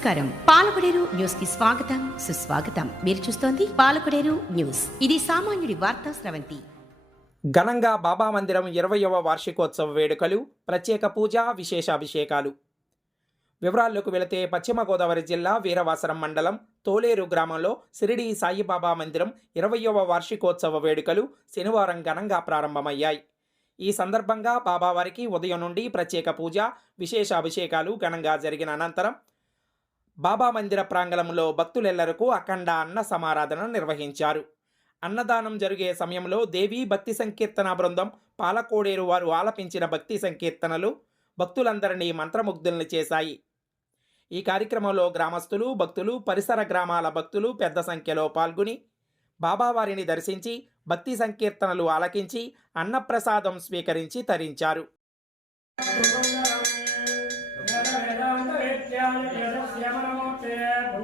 నమస్కారం. పాలకుడేరు న్యూస్కి స్వాగతం సుస్వాగతం. మీరు చూస్తోంది పాలకుడేరు న్యూస్. ఇది సామాన్యుడి వార్తా స్రవంతి. ఘనంగా బాబా మందిరం ఇరవయవ వార్షికోత్సవ వేడుకలు ప్రత్యేక పూజ విశేషాభిషేకాలు. వివరాల్లోకి వెళితే పశ్చిమ గోదావరి జిల్లా వీరవాసరం మండలం తోలేరు గ్రామంలో సిరిడి సాయిబాబా మందిరం ఇరవయవ వార్షికోత్సవ వేడుకలు శనివారం ఘనంగా ప్రారంభమయ్యాయి. ఈ సందర్భంగా బాబావారికి ఉదయం నుండి ప్రత్యేక పూజ విశేష అభిషేకాలు ఘనంగా జరిగిన అనంతరం బాబా మందిర ప్రాంగణంలో భక్తులెల్లరకు అఖండ అన్న సమారాధన నిర్వహించారు. అన్నదానం జరిగే సమయంలో దేవీ భక్తి సంకీర్తన బృందం పాలకోడేరు వారు ఆలపించిన భక్తి సంకీర్తనలు భక్తులందరినీ మంత్రముగ్ధుల్ని చేశాయి. ఈ కార్యక్రమంలో గ్రామస్తులు భక్తులు పరిసర గ్రామాల భక్తులు పెద్ద సంఖ్యలో పాల్గొని బాబావారిని దర్శించి భక్తి సంకీర్తనలు ఆలకించి అన్నప్రసాదం స్వీకరించి తరించారు.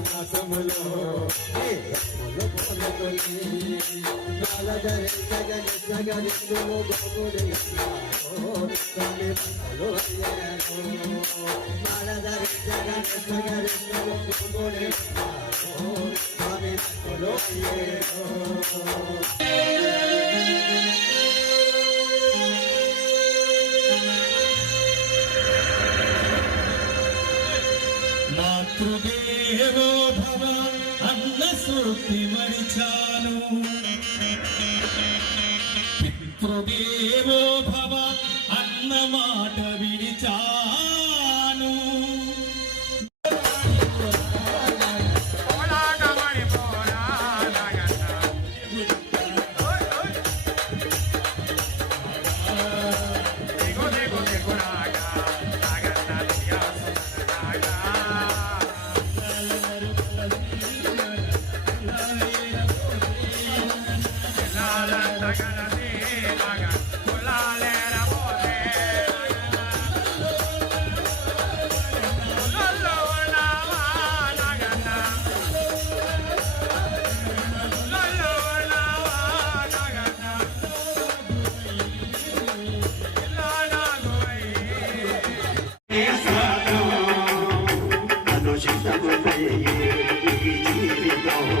చీల్చే వెలుగు రేఖవై చీకటి చీల్చే వెలుగు రేఖవై സുത്തി മരിച്ചാലോ പിതൃദേവോ ഭവ അന്നമാട വിളിച്ചാ 因为你已经离